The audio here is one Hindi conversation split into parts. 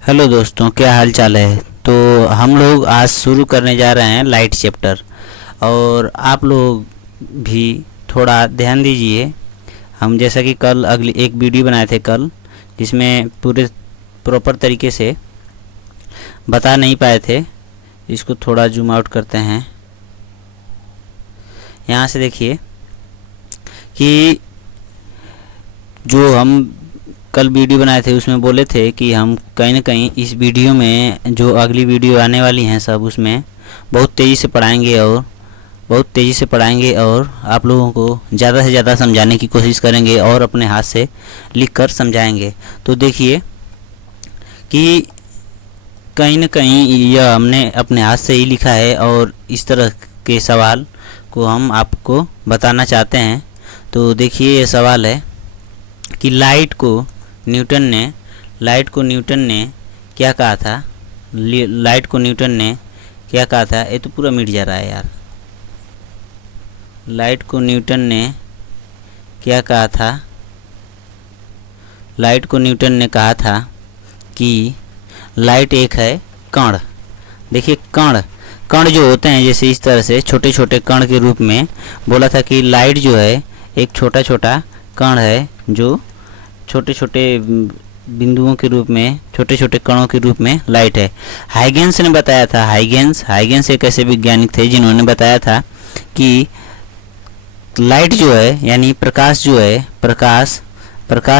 हेलो दोस्तों, क्या हाल चाल है। तो हम लोग आज शुरू करने जा रहे हैं लाइट चैप्टर। और आप लोग भी थोड़ा ध्यान दीजिए। हम जैसा कि कल अगली एक वीडियो बनाए थे कल, जिसमें पूरे प्रॉपर तरीके से बता नहीं पाए थे। इसको थोड़ा जूम आउट करते हैं। यहाँ से देखिए कि जो हम कल वीडियो बनाए थे उसमें बोले थे कि हम कहीं ना कहीं इस वीडियो में, जो अगली वीडियो आने वाली हैं सब, उसमें बहुत तेज़ी से पढ़ाएंगे और आप लोगों को ज़्यादा से ज़्यादा समझाने की कोशिश करेंगे और अपने हाथ से लिख कर समझाएंगे। तो देखिए कि कहीं ना कहीं यह हमने अपने हाथ से ही लिखा है और इस तरह के सवाल को हम आपको बताना चाहते हैं। तो देखिए, ये सवाल है कि लाइट को न्यूटन ने क्या कहा था। लाइट को न्यूटन ने क्या कहा था। ये तो पूरा मिट जा रहा है यार। लाइट को न्यूटन ने क्या कहा था। लाइट को न्यूटन ने कहा था कि लाइट एक है कण। देखिए, कण जो होते हैं, जैसे इस तरह से छोटे छोटे कण के रूप में बोला था कि लाइट जो है एक छोटा छोटा कण है, जो छोटे छोटे बिंदुओं के रूप में, छोटे छोटे कणों के रूप में लाइट है। हाइगेंस ने बताया था, हाइगेंस एक ऐसे वैज्ञानिक थे जिन्होंने बताया था कि लाइट जो है, यानी प्रकाश जो है, प्रकाश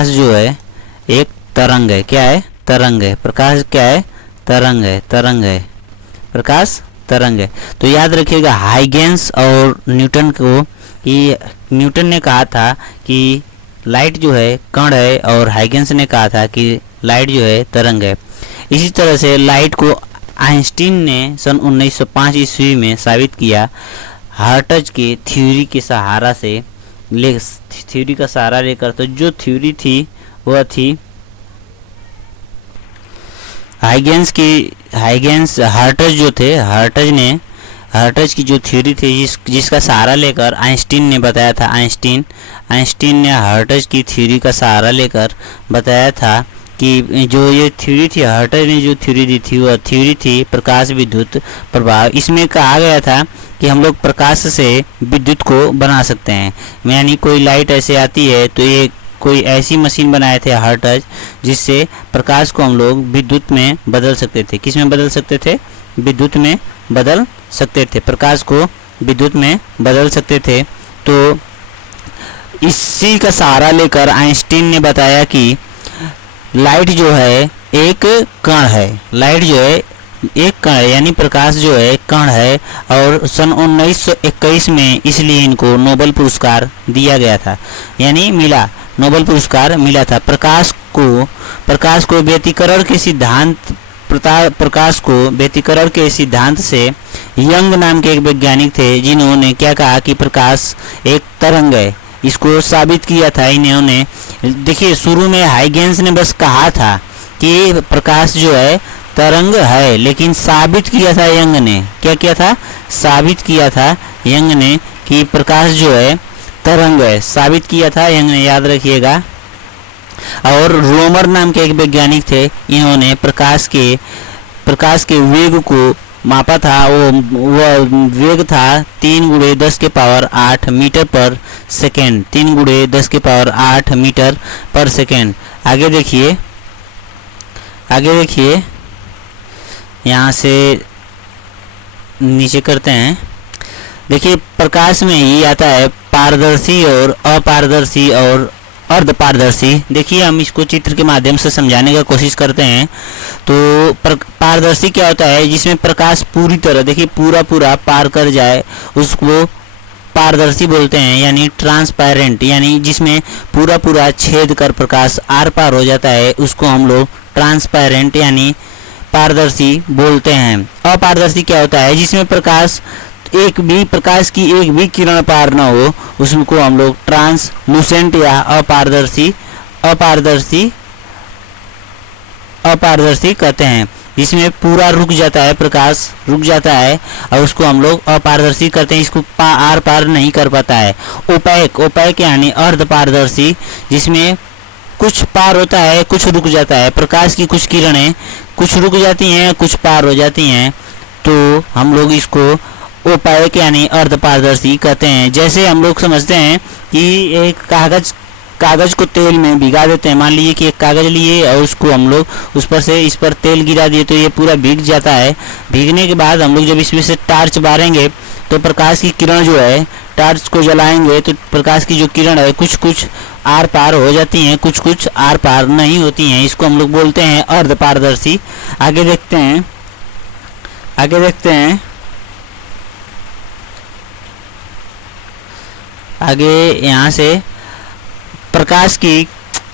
जो है एक तरंग है। क्या है? तरंग है। प्रकाश क्या है? तरंग है। प्रकाश तरंग है। तो याद रखिएगा हाइगेंस और न्यूटन को, कि न्यूटन ने कहा था कि लाइट जो है कण है और हाइगेंस ने कहा था कि लाइट जो है तरंग है। इसी तरह से लाइट को आइंस्टीन ने सन 1905 ईस्वी में साबित किया, हर्ट्ज की थ्योरी के सहारा से, थ्योरी का सहारा लेकर। तो जो थ्योरी थी वह थी हर्ट्ज जो थे, हर्ट्ज की जो थ्योरी थी, जिसका सहारा लेकर आइंस्टीन ने बताया था। आइंस्टीन ने हर्ट्ज की थ्योरी का सहारा लेकर बताया था कि जो ये थ्योरी थी, हर्ट्ज ने जो थ्योरी दी थी, वह थ्योरी थी प्रकाश विद्युत प्रभाव। इसमें कहा गया था कि हम लोग प्रकाश से विद्युत को बना सकते हैं। यानी कोई लाइट ऐसे आती है तो ये कोई ऐसी मशीन बनाए थे हर्ट्ज, जिससे प्रकाश को हम लोग विद्युत में बदल सकते थे। किस में बदल सकते थे? विद्युत में बदल सकते थे। प्रकाश को विद्युत में बदल सकते थे। तो इसी का सहारा लेकर आइंस्टीन ने बताया कि लाइट जो है एक कण है। लाइट जो है एक कण है, यानी प्रकाश जो है कण है। और सन 1921 में इसलिए इनको नोबेल पुरस्कार दिया गया था, यानी नोबेल पुरस्कार मिला था। प्रकाश को व्यतिकरण के सिद्धांत से यंग नाम के एक वैज्ञानिक थे, जिन्होंने क्या कहा कि प्रकाश एक तरंग है। इसको साबित किया था इन्होंने। देखिए, शुरू में हाइगेंस ने बस कहा था कि प्रकाश जो है तरंग है, लेकिन साबित किया था यंग ने। क्या किया था? साबित किया था यंग ने कि प्रकाश जो है तरंग है। साबित किया था यंग ने, याद रखिएगा। और रोमर नाम के एक वैज्ञानिक थे, इन्होंने प्रकाश के वेग को मापा था। वो वेग था 3×10⁸ मीटर पर सेकेंड। 3×10⁸ मीटर पर सेकेंड। आगे देखिए, यहाँ से नीचे करते हैं। देखिए, प्रकाश में ही आता है पारदर्शी और अपारदर्शी और अर्धपारदर्शी। देखिए, हम इसको चित्र के माध्यम से समझाने का कोशिश करते हैं। तो पारदर्शी क्या होता है? जिसमें प्रकाश पूरी तरह, देखिए, पूरा पार कर जाए, उसको पारदर्शी बोलते हैं, यानी ट्रांसपेरेंट। यानी जिसमें पूरा छेद कर प्रकाश आर पार हो जाता है, उसको हम लोग ट्रांसपेरेंट यानी पारदर्शी बोलते हैं। अपारदर्शी क्या होता है? जिसमें प्रकाश की एक भी किरण पार न हो, उसको हम लोग ट्रांसलूसेंट या अपारदर्शी कहते हैं। जिसमें पूरा रुक जाता है, प्रकाश रुक जाता है, और उसको हम लोग अपारदर्शी करते हैं। इसको आर पार नहीं कर पाता है। ओपैक यानी अर्धपारदर्शी, जिसमें कुछ पार होता है, कुछ रुक जाता है। प्रकाश की कुछ किरणें कुछ रुक जाती हैं, कुछ पार हो जाती हैं, तो हम लोग इसको ओपेक यानी अर्धपारदर्शी कहते हैं। जैसे हम लोग समझते हैं कि एक कागज को तेल में भिगा देते हैं। मान लीजिए कि एक कागज लिए और उसको हम लोग उस पर से इस पर तेल गिरा दिए तो ये पूरा भीग जाता है। भीगने के बाद हम लोग जब इसमें से टार्च बारेंगे तो प्रकाश की किरण जो है, टार्च को जलाएंगे तो प्रकाश की जो किरण है कुछ कुछ आर पार हो जाती हैं, कुछ कुछ आर पार नहीं होती हैं। इसको हम लोग बोलते हैं अर्धपारदर्शी। आगे देखते हैं, आगे देखते हैं, आगे यहाँ से प्रकाश की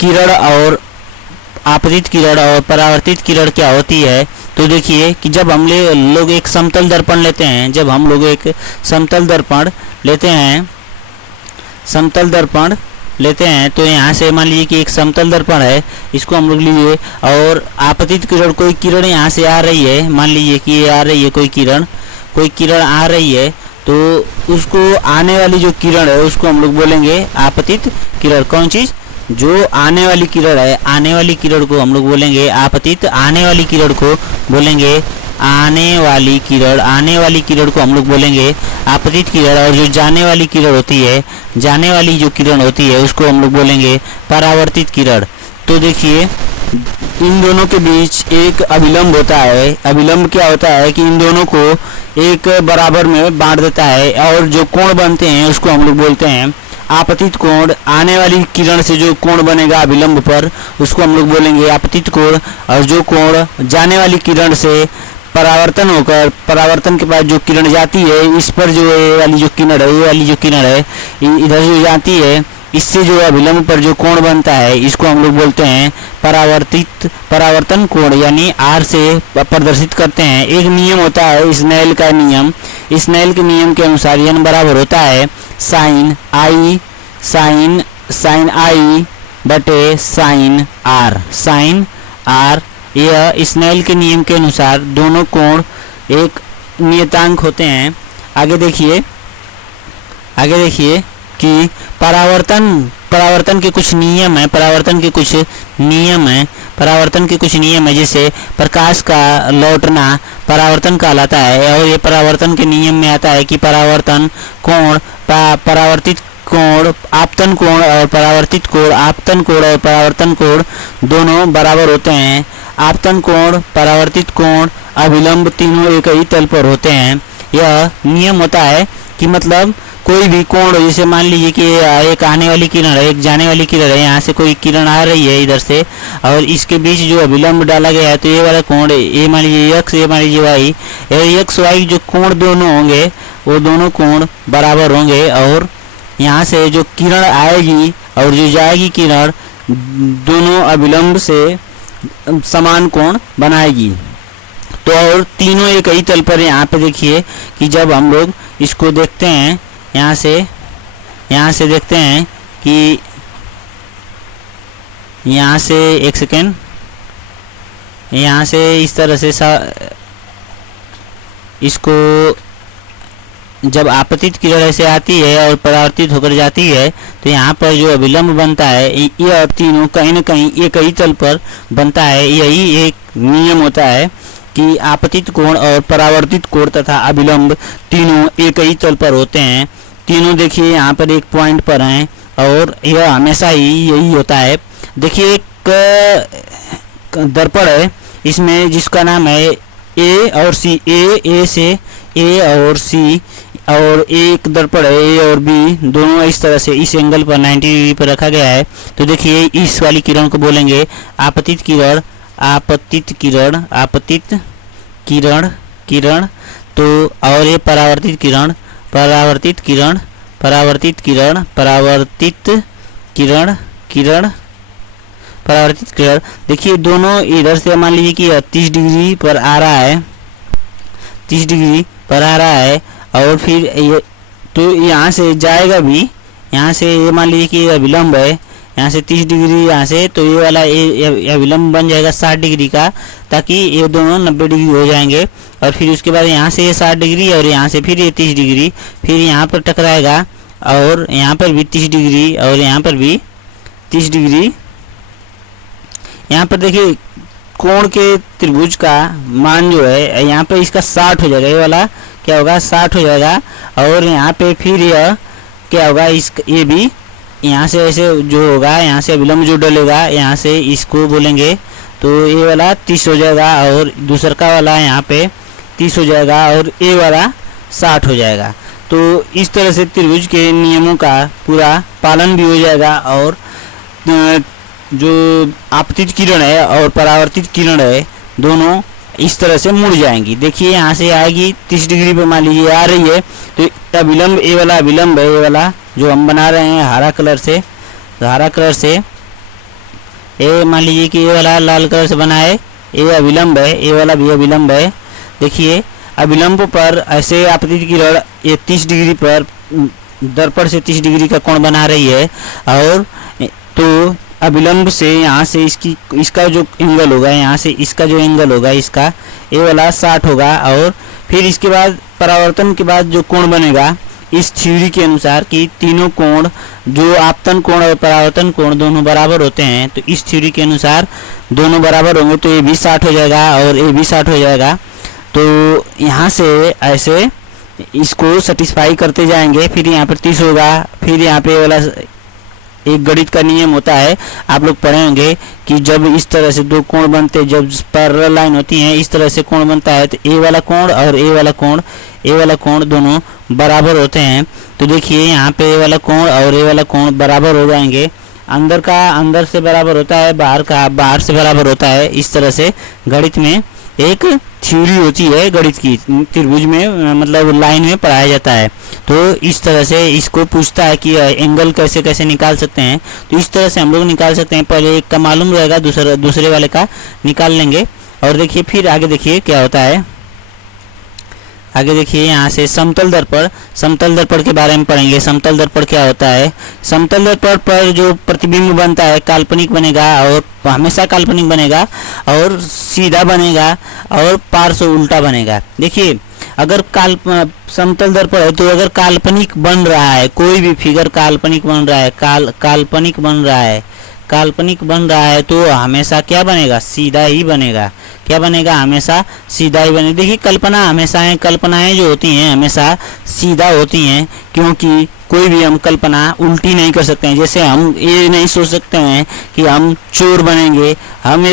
किरण और आपतित किरण और परावर्तित किरण क्या होती है। तो देखिए कि जब हम लोग एक समतल दर्पण लेते हैं, जब हम लोग एक समतल दर्पण लेते हैं, समतल दर्पण लेते हैं तो यहाँ से मान लीजिए कि एक समतल दर्पण है, इसको हम लोग लिए और आपतित किरण, कोई किरण यहाँ से आ रही है, मान लीजिए कि ये आ रही है कोई किरण आ रही है, तो उसको आने वाली जो किरण है उसको हम लोग बोलेंगे आपतित किरण। कौन चीज़? जो आने वाली किरण है, आने वाली किरण को हम लोग बोलेंगे आपतित, आने वाली किरण को बोलेंगे आने वाली किरण, आने वाली किरण को हम लोग बोलेंगे आपतित किरण। और जो जाने वाली किरण होती है, जाने वाली जो किरण होती है उसको हम लोग बोलेंगे परावर्तित किरण। तो देखिए इन दोनों के बीच एक अभिलंब होता है। अभिलंब क्या होता है कि इन दोनों को एक बराबर में बांट देता है और जो कोण बनते हैं उसको हम लोग बोलते हैं आपतित कोण। आने वाली किरण से जो कोण बनेगा अभिलंब पर उसको हम लोग बोलेंगे आपतित कोण, और जो कोण जाने वाली किरण से परावर्तन होकर, परावर्तन के बाद जो किरण जाती है इस पर जो ये वाली जो किरण है, ये वाली जो किरण है इधर जो जाती है, इससे जो अभिलंब पर जो कोण बनता है इसको हम लोग बोलते हैं परावर्तन कोण, यानी आर से प्रदर्शित करते हैं। एक नियम होता है स्नेल का नियम, स्नेल के नियम के अनुसार n बराबर होता है साइन आई बटे साइन आर। यह स्नेल के नियम के अनुसार दोनों कोण एक नियतांक होते हैं। आगे देखिए कि परावर्तन के कुछ नियम है, परावर्तन के कुछ नियम है जैसे प्रकाश का लौटना परावर्तन कहलाता है। और ये परावर्तन के नियम में आता है कि परावर्तन कोण, परावर्तित कोण आपतन कोण और परावर्तित कोण, आपतन कोण और परावर्तन कोण दोनों बराबर होते हैं। आपतन कोण, परावर्तित कोण, अभिलंब तीनों एक ही तल पर होते हैं। यह नियम होता है कि मतलब कोई भी कोण, जैसे मान लीजिए कि एक आने वाली किरण है, एक जाने वाली किरण है, यहाँ से कोई किरण आ रही है इधर से और इसके बीच जो अभिलंब डाला गया है तो ये वाला कोण, ये मान लीजिए x, ये मान लीजिए y, एक्स वाई जो कोण दोनों होंगे वो दोनों कोण बराबर होंगे। और यहाँ से जो किरण आएगी और जो जाएगी किरण दोनों अभिलंब से समान कोण बनाएगी। तो और तीनों एक ही तल पर। यहाँ पे देखिए कि जब हम लोग इसको देखते हैं, यहाँ से देखते हैं कि यहाँ से एक सेकेंड, यहाँ से इस तरह से इसको जब आपतित किरण ऐसे आती है और परावर्तित होकर जाती है तो यहाँ पर जो अभिलंब बनता है यह तीनों कहीं न कहीं एक ही तल पर बनता है। यही एक नियम होता है कि आपतित कोण और परावर्तित कोण तथा अभिलंब तीनों एक ही तल पर होते हैं। तीनों देखिए यहाँ पर एक पॉइंट पर हैं और यह हमेशा ही यही होता है। देखिए एक दर्पण है इसमें जिसका नाम है ए और सी, ए से ए और सी, और एक दर्पण है ए और बी, दोनों इस तरह से इस एंगल पर 90 डिग्री पर रखा गया है। तो देखिए इस वाली किरण को बोलेंगे आपतित किरण, आपतित किरण, आपतित किरण, किरण। तो और ये परावर्तित किरण, परावर्तित किरण, परावर्तित किरण, परावर्तित किरण, किरण, परावर्तित किरण। देखिए दोनों इधर से मान लीजिए कि 30 डिग्री पर आ रहा है, 30 डिग्री पर आ रहा है और फिर ये तो यहाँ से जाएगा भी, यहाँ से ये मान लीजिए कि ये विलंब है, यहाँ से 30 डिग्री यहाँ से, तो ये वाला ये विलंब बन जाएगा 60 डिग्री का, ताकि ये दोनों 90 डिग्री हो जाएंगे। और फिर उसके बाद यहाँ से ये 60 डिग्री और यहाँ से फिर ये 30 डिग्री, फिर यहाँ पर टकराएगा और यहाँ पर भी 30 डिग्री और यहाँ पर भी 30 डिग्री। यहाँ पर देखिए कोण के त्रिभुज का मान जो है यहाँ पे इसका 60 हो जाएगा, ये वाला क्या होगा 60 हो जाएगा। और यहाँ पे फिर यह क्या होगा, इस ये भी यहाँ से ऐसे जो होगा, यहाँ से अविलंब जो डलेगा यहाँ से इसको बोलेंगे तो ये वाला 30 हो जाएगा और दूसरा का वाला यहाँ पे 30 हो जाएगा और ये वाला 60 हो जाएगा। तो इस तरह से त्रिभुज के नियमों का पूरा पालन भी हो जाएगा और जो आपतित किरण है और परावर्तित किरण है दोनों इस तरह से मुड़ जाएंगी। देखिए यहाँ से आएगी 30 डिग्री पे मान लीजिए आ रही है, तो अविलंब ये वाला अविलंब है, ये वाला जो हम बना रहे हैं हरा कलर से, तो हरा कलर से ये मान लीजिए कि ये वाला लाल कलर से बना है, ये अविलंब है, ये वाला भी अविलंब है। देखिए अविलंब पर ऐसे आपतित किरण ये 30 डिग्री पर दर्पण से 30 डिग्री का कोण बना रही है और तो अविलंब से यहाँ से इसका जो एंगल होगा, यहाँ से इसका जो एंगल होगा इसका ये वाला 60 होगा। और फिर इसके बाद परावर्तन के बाद जो कोण बनेगा इस थ्योरी के अनुसार कि तीनों कोण जो आपतन कोण और परावर्तन कोण दोनों बराबर होते हैं, तो इस थ्योरी के अनुसार दोनों बराबर होंगे तो ये भी 60 हो जाएगा और ये भी 60 हो जाएगा। तो यहाँ से ऐसे इसको सेटिस्फाई करते जाएंगे, फिर यहाँ पर 30 होगा, फिर यहाँ पे वाला एक गणित का नियम होता है, आप लोग पढ़े होंगे कि जब इस तरह से दो कोण बनते, जब पैरेलल लाइन होती है इस तरह से कोण बनता है तो ए वाला कोण और ए वाला कोण दोनों बराबर होते हैं। तो देखिए यहाँ पे ए वाला कोण और ए वाला कोण बराबर हो जाएंगे, अंदर का अंदर से बराबर होता है, बाहर का बाहर से बराबर होता है। इस तरह से गणित में एक थ्योरी होती है, गणित की त्रिभुज में मतलब लाइन में पढ़ाया जाता है। तो इस तरह से इसको पूछता है कि एंगल कैसे कैसे निकाल सकते हैं, तो इस तरह से हम लोग निकाल सकते हैं। पहले एक का मालूम रहेगा, दूसरे वाले का निकाल लेंगे। और देखिए फिर आगे देखिए क्या होता है, आगे देखिए यहाँ से समतल दर्पण के बारे में पढ़ेंगे। समतल दर्पण क्या होता है, समतल दर्पण पर जो प्रतिबिंब बनता है काल्पनिक बनेगा और हमेशा काल्पनिक बनेगा और सीधा बनेगा और पार्श्व उल्टा बनेगा। देखिए अगर समतल दर्पण है तो अगर काल्पनिक बन रहा है, कोई भी फिगर काल्पनिक बन रहा है, काल्पनिक बन रहा है तो हमेशा क्या बनेगा, सीधा ही बनेगा। क्या बनेगा, हमेशा सीधा ही बनेगा। देखिए कल्पनाएं जो होती हैं हमेशा सीधा होती हैं, क्योंकि कोई भी हम कल्पना उल्टी नहीं कर सकते हैं। जैसे हम ये नहीं सोच सकते हैं कि हम चोर बनेंगे, हम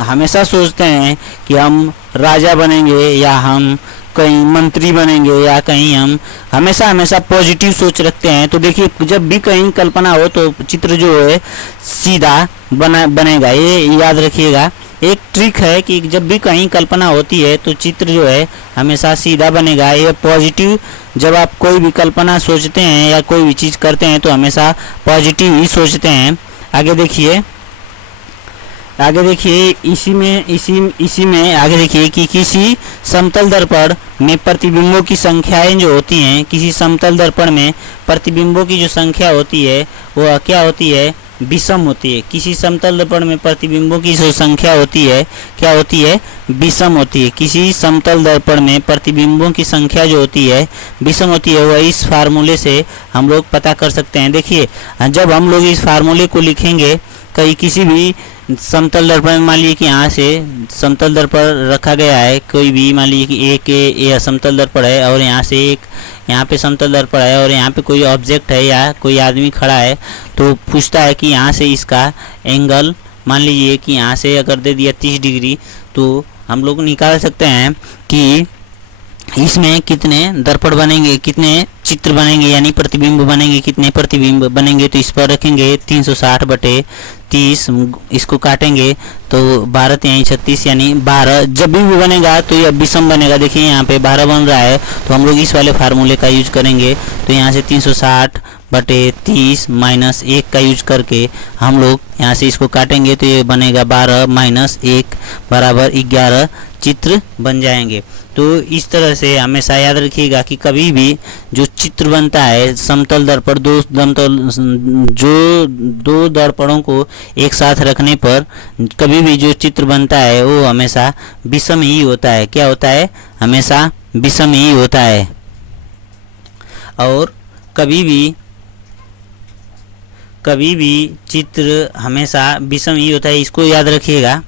हमेशा सोचते हैं कि हम राजा बनेंगे या हम कहीं मंत्री बनेंगे या कहीं हम हमेशा पॉजिटिव सोच रखते हैं। तो देखिए जब भी कहीं कल्पना हो तो चित्र जो है सीधा बनेगा, ये याद रखिएगा। एक ट्रिक है कि जब भी कहीं कल्पना होती है तो चित्र जो है हमेशा सीधा बनेगा। ये पॉजिटिव, जब आप कोई भी कल्पना सोचते हैं या कोई भी चीज़ करते हैं तो हमेशा पॉजिटिव ही सोचते हैं। आगे देखिए इसी में आगे देखिए कि किसी समतल दर्पण में प्रतिबिंबों की संख्याएं जो होती हैं, किसी समतल दर्पण में प्रतिबिंबों की जो संख्या होती है वो क्या होती है, विषम होती है। किसी समतल दर्पण में प्रतिबिंबों की जो संख्या होती है क्या होती है, विषम होती है। किसी समतल दर्पण में प्रतिबिंबों की संख्या जो होती है विषम होती है। वह इस फार्मूले से हम लोग पता कर सकते हैं। देखिए जब हम लोग इस फार्मूले को लिखेंगे कहीं किसी भी समतल दर्पण, मान लीजिए कि यहाँ से समतल दर्पण रखा गया है, कोई भी मान लीजिए कि एक ये समतल दर्पण है और यहाँ से एक यहाँ पे समतल दर्पण है और यहाँ पे कोई ऑब्जेक्ट है या कोई आदमी खड़ा है, तो पूछता है कि यहाँ से इसका एंगल, मान लीजिए कि यहाँ से अगर दे दिया 30 डिग्री, तो हम लोग निकाल सकते हैं कि इसमें कितने दर्पण बनेंगे, कितने चित्र बनेंगे यानी प्रतिबिंब बनेंगे, कितने प्रतिबिंब बनेंगे। तो इस पर रखेंगे 360/30, इसको काटेंगे तो 12 यानी 36 यानी 12। जब भी बनेगा तो ये विषम बनेगा। देखिए यहाँ पे 12 बन रहा है तो हम लोग इस वाले फार्मूले का यूज करेंगे। तो यहाँ से 360/30 - 1 का यूज करके हम लोग यहाँ से इसको काटेंगे तो ये बनेगा 12 - 1 = 11 चित्र बन जाएंगे। तो इस तरह से हमेशा याद रखिएगा कि कभी भी जो चित्र बनता है समतल दर्पण, दो दर्पणों को एक साथ रखने पर कभी भी जो चित्र बनता है वो हमेशा विषम ही होता है। क्या होता है, हमेशा विषम ही होता है। और कभी भी चित्र हमेशा विषम ही होता है, इसको याद रखिएगा।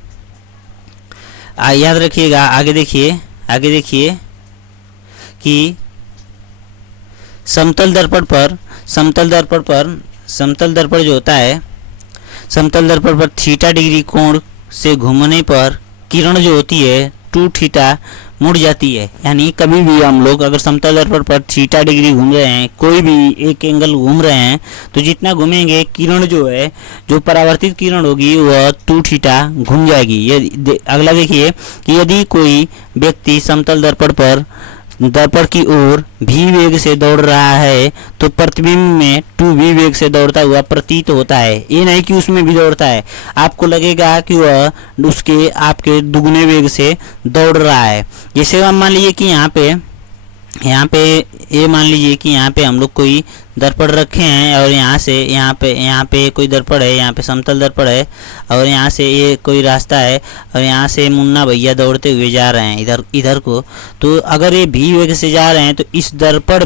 याद रखिएगा। आगे देखिए, आगे देखिए कि समतल दर्पण पर, समतल दर्पण पर, समतल दर्पण जो होता है, समतल दर्पण पर थीटा डिग्री कोण से घूमने पर किरण जो होती है 2 थीटा मुड़ जाती है। यानी कभी भी हम लोग अगर समतल दर्पण पर थीटा डिग्री घूम रहे हैं, कोई भी एक एंगल घूम रहे हैं, तो जितना घूमेंगे किरण जो है, जो परावर्तित किरण होगी वह 2 थीटा घूम जाएगी। ये अगला देखिए कि यदि कोई व्यक्ति समतल दर्पण पर दर्पण की ओर भी वेग से दौड़ रहा है तो प्रतिबिंब में 2v वेग से दौड़ता हुआ प्रतीत होता है। ये नहीं कि उसमें भी दौड़ता है, आपको लगेगा कि वह उसके आपके दुगने वेग से दौड़ रहा है। जैसे हम मान लीजिए कि यहाँ पे ये मान लीजिए कि यहाँ पे हम लोग कोई दर्पण रखे हैं और यहाँ पे कोई दर्पण है, यहाँ पे समतल दर्पण है और यहाँ से ये कोई रास्ता है और यहाँ से मुन्ना भैया दौड़ते हुए जा रहे हैं इधर को। तो अगर ये भी वेग से जा रहे हैं तो इस दर्पण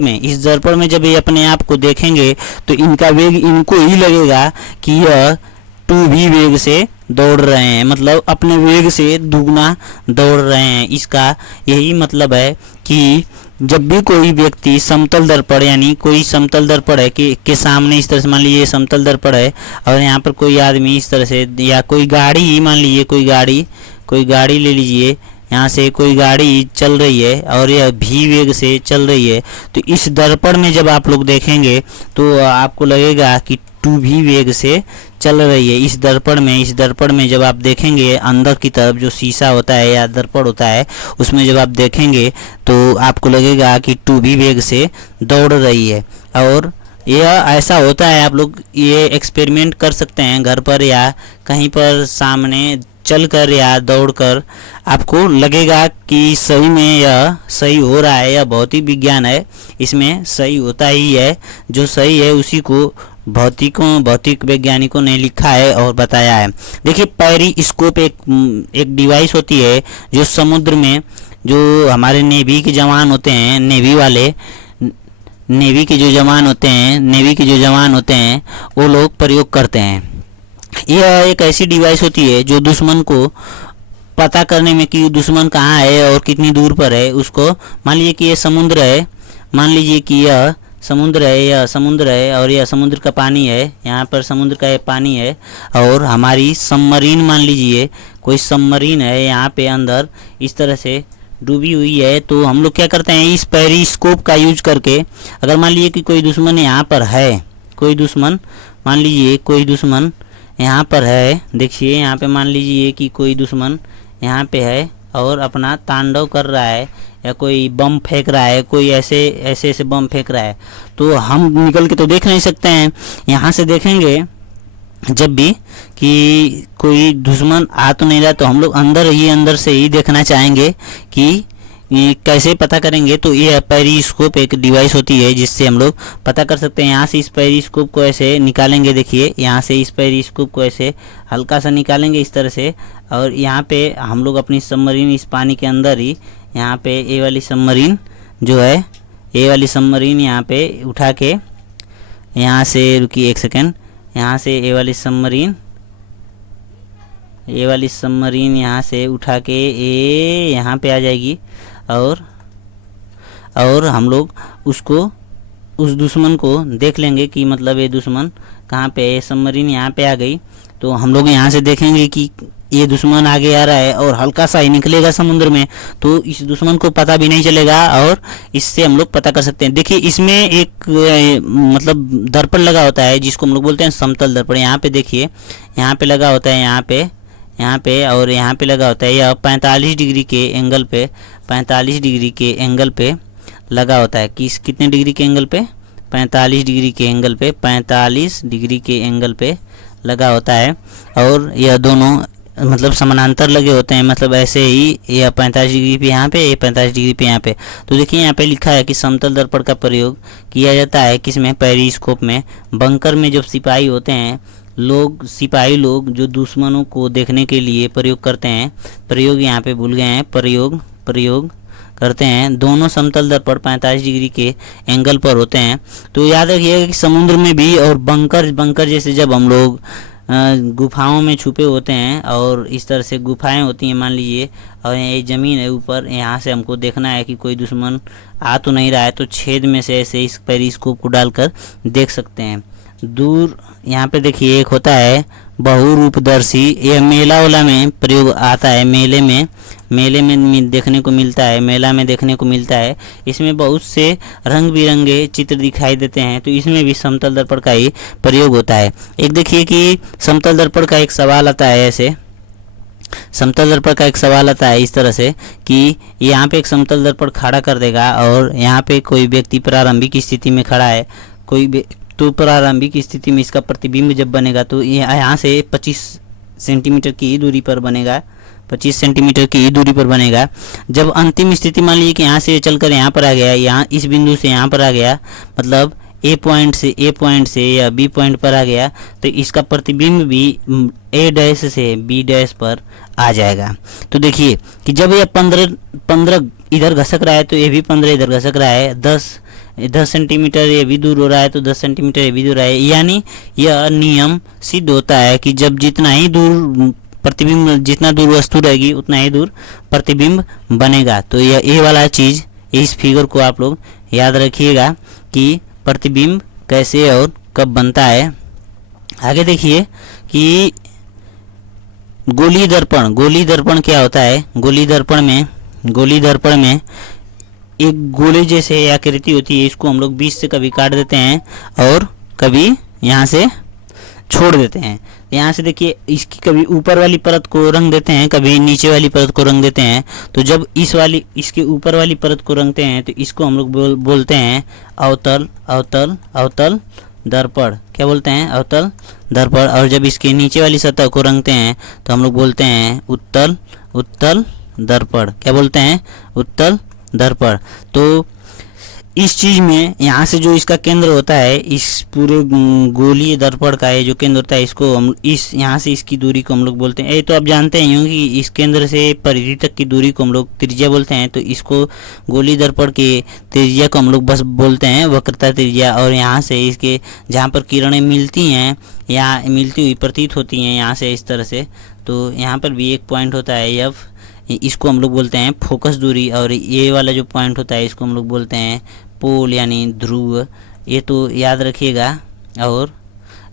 में जब ये अपने आप को देखेंगे तो इनका वेग इनको ही लगेगा कि यह 2v वेग से दौड़ रहे हैं, मतलब अपने वेग से दुगना दौड़ रहे हैं। इसका यही मतलब है कि जब भी कोई व्यक्ति समतल दर्पण, यानी कोई समतल दर्पण है कि के सामने इस तरह से, मान लीजिए समतल दर्पण है और यहाँ पर कोई आदमी इस तरह से, या कोई गाड़ी ही मान लीजिए, कोई गाड़ी ले लीजिए, यहाँ से कोई गाड़ी चल रही है और यह भी वेग से चल रही है, तो इस दर्पण में जब आप लोग देखेंगे तो आपको लगेगा कि 2v वेग से चल रही है। इस दर्पण में जब आप देखेंगे अंदर की तरफ जो शीशा होता है या दर्पण होता है उसमें जब आप देखेंगे तो आपको लगेगा कि 2v वेग से दौड़ रही है। और यह ऐसा होता है, आप लोग ये एक्सपेरिमेंट कर सकते हैं घर पर या कहीं पर सामने चलकर या दौड़कर, आपको लगेगा कि सही में यह सही हो रहा है। यह भौतिक विज्ञान है, इसमें सही होता ही है। जो सही है उसी को भौतिक वैज्ञानिकों ने लिखा है और बताया है। देखिए पेरिस्कोप एक डिवाइस होती है जो समुद्र में, जो हमारे नेवी के जवान होते हैं, नेवी के जो जवान होते हैं वो लोग प्रयोग करते हैं। यह एक ऐसी डिवाइस होती है जो दुश्मन को पता करने में कि दुश्मन कहाँ है और कितनी दूर पर है, उसको, मान लीजिए कि ये समुद्र है, मान लीजिए कि यह समुद्र है और यह समुद्र का पानी है, यहाँ पर समुद्र का ये पानी है और हमारी सबमरीन, मान लीजिए कोई सबमरीन है यहाँ पे अंदर इस तरह से डूबी हुई है। तो हम लोग क्या करते हैं, इस पेरिस्कोप का यूज करके, अगर मान लीजिए कि कोई दुश्मन यहाँ पर है, कोई दुश्मन, मान लीजिए कोई दुश्मन यहाँ पर है, देखिए यहाँ पे मान लीजिए कि कोई दुश्मन यहाँ पे है और अपना तांडव कर रहा है या कोई बम फेंक रहा है, कोई ऐसे बम फेंक रहा है, तो हम निकल के तो देख नहीं सकते हैं। यहाँ से देखेंगे जब भी कि कोई दुश्मन आ तो नहीं रहा, तो हम लोग अंदर से ही देखना चाहेंगे कि ये कैसे पता करेंगे। तो ये पेरिस्कोप एक डिवाइस होती है जिससे हम लोग पता कर सकते हैं। यहाँ से इस पेरिस्कोप को ऐसे निकालेंगे, देखिए यहाँ से इस पेरिस्कोप को ऐसे हल्का सा निकालेंगे इस तरह से, और यहाँ पे हम लोग अपनी सबमरीन इस पानी के अंदर ही, यहाँ पे ये वाली सबमरीन जो है, ये वाली सबमरीन यहाँ पे उठा के, यहाँ से रुकिए एक सेकेंड, यहाँ से ये वाली सबमरीन यहाँ से उठा के ये यहाँ पे आ जाएगी और हम लोग उस दुश्मन को देख लेंगे कि मतलब ये दुश्मन कहाँ पे है। सबमरीन यहाँ पे आ गई तो हम लोग यहाँ से देखेंगे कि ये दुश्मन आगे आ रहा है और हल्का सा ही निकलेगा समुद्र में, तो इस दुश्मन को पता भी नहीं चलेगा और इससे हम लोग पता कर सकते हैं। देखिए इसमें एक मतलब दर्पण लगा होता है जिसको हम लोग बोलते हैं समतल दर्पण। यहाँ पे देखिए, यहाँ पे लगा होता है, यहाँ पे और यहाँ पे लगा होता है। यह 45 डिग्री के एंगल पे, 45 डिग्री के एंगल पे लगा होता है। कितने डिग्री के एंगल पे? 45 डिग्री के एंगल पे, 45 डिग्री के एंगल पे लगा होता है। और यह दोनों मतलब समानांतर लगे होते हैं, मतलब ऐसे ही, यह 45 डिग्री पे यहाँ पे, ये 45 डिग्री पे यहाँ पे। तो देखिए यहाँ पे लिखा है कि समतल दर्पण का प्रयोग किया जाता है किसमें? पेरिस्कोप में। बंकर में जब सिपाही होते हैं सिपाही लोग जो दुश्मनों को देखने के लिए प्रयोग करते हैं, प्रयोग यहाँ पे भूल गए हैं, प्रयोग करते हैं, दोनों समतल दर्पण 45 डिग्री के एंगल पर होते हैं। तो याद रखिएगा कि समुद्र में भी और बंकर जैसे जब हम लोग गुफाओं में छुपे होते हैं और इस तरह से गुफाएं होती हैं मान लीजिए, और ये ज़मीन है ऊपर, यहाँ से हमको देखना है कि कोई दुश्मन आ तो नहीं रहा है, तो छेद में से ऐसे इस पेरिस्कोप को डालकर देख सकते हैं। दूर यहाँ पे देखिए एक होता है बहुरूपदर्शी, यह मेला वाला में प्रयोग आता है, मेले में देखने को मिलता है, मेला में देखने को मिलता है। इसमें बहुत से रंग बिरंगे चित्र दिखाई देते हैं, तो इसमें भी समतल दर्पण का ही प्रयोग होता है। एक देखिए कि समतल दर्पण का एक सवाल आता है, ऐसे समतल दर्पण का एक सवाल आता है इस तरह से कि यहाँ पे एक समतल दर्पण खड़ा कर देगा और यहाँ पे कोई व्यक्ति प्रारंभिक स्थिति में खड़ा है, तो प्रारंभिक स्थिति में इसका प्रतिबिंब जब बनेगा तो यहाँ से 25 सेंटीमीटर की दूरी पर बनेगा, 25 सेंटीमीटर की दूरी पर बनेगा। जब अंतिम स्थिति मान लीजिए कि यहाँ से चलकर यहाँ पर आ गया, यहाँ इस बिंदु से यहाँ पर आ गया, मतलब ए पॉइंट से या बी पॉइंट पर आ गया, तो इसका प्रतिबिंब भी ए डैश से बी डैश पर आ जाएगा। तो देखिए कि जब यह 15 इधर घसक रहा है तो ये भी 15 इधर घसक रहा है, 10 सेंटीमीटर ये भी दूर हो रहा है तो 10 सेंटीमीटर ये भी दूर है। यानी यह नियम सिद्ध होता है कि जब जितना ही दूर प्रतिबिंब, जितना दूर वस्तु रहेगी उतना ही दूर प्रतिबिंब बनेगा। तो यह ये वाला चीज़, इस फिगर को आप लोग याद रखिएगा कि प्रतिबिंब कैसे और कब बनता है। आगे देखिए कि गोलीय दर्पण क्या होता है। गोलीय दर्पण में एक गोले जैसे आकृति होती है, इसको हम लोग बीच से कभी काट देते हैं और कभी यहाँ से छोड़ देते हैं। यहाँ से देखिए इसकी कभी ऊपर वाली परत को रंग देते हैं, कभी नीचे वाली परत को रंग देते हैं। तो जब इसके ऊपर वाली परत को रंगते हैं तो इसको हम लोग बोलते हैं अवतल दर्पण। क्या बोलते हैं? अवतल दर्पण। और जब इसके नीचे वाली सतह को रंगते हैं तो हम लोग बोलते हैं उत्तल दर्पण। क्या बोलते हैं? उत्तल दर्पण। तो इस चीज़ में यहाँ से जो इसका केंद्र होता है, इस पूरे गोलीय दर्पण का ये जो केंद्र होता है, इसको हम यहाँ से इसकी दूरी को हम लोग बोलते हैं। ये तो आप जानते ही होंगे कि इस केंद्र से परिधि तक की दूरी को हम लोग त्रिज्या बोलते हैं। तो इसको गोलीय दर्पण के त्रिज्या को हम लोग बस बोलते हैं वक्रता त्रिज्या। और यहाँ से इसके जहाँ पर किरणें मिलती हैं या मिलती हुई प्रतीत होती हैं यहाँ से इस तरह से, तो यहाँ पर भी एक पॉइंट होता है एफ, इसको हम लोग बोलते हैं फोकस दूरी। और ये वाला जो पॉइंट होता है इसको हम लोग बोलते हैं पोल यानी ध्रुव। ये तो याद रखिएगा। और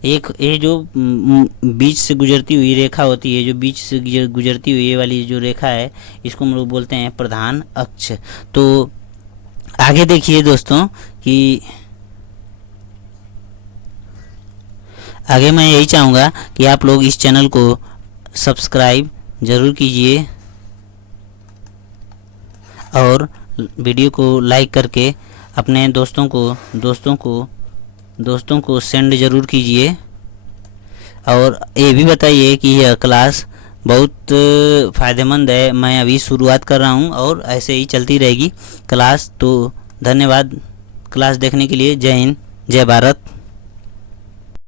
एक ये जो बीच से गुजरती हुई रेखा होती है, जो बीच से गुजरती हुई ये वाली जो रेखा है, इसको हम लोग बोलते हैं प्रधान अक्ष। तो आगे देखिए दोस्तों कि आगे मैं यही चाहूँगा कि आप लोग इस चैनल को सब्सक्राइब ज़रूर कीजिए और वीडियो को लाइक करके अपने दोस्तों को सेंड ज़रूर कीजिए। और ये भी बताइए कि यह क्लास बहुत फ़ायदेमंद है। मैं अभी शुरुआत कर रहा हूँ और ऐसे ही चलती रहेगी क्लास। तो धन्यवाद क्लास देखने के लिए। जय हिंद, जय भारत।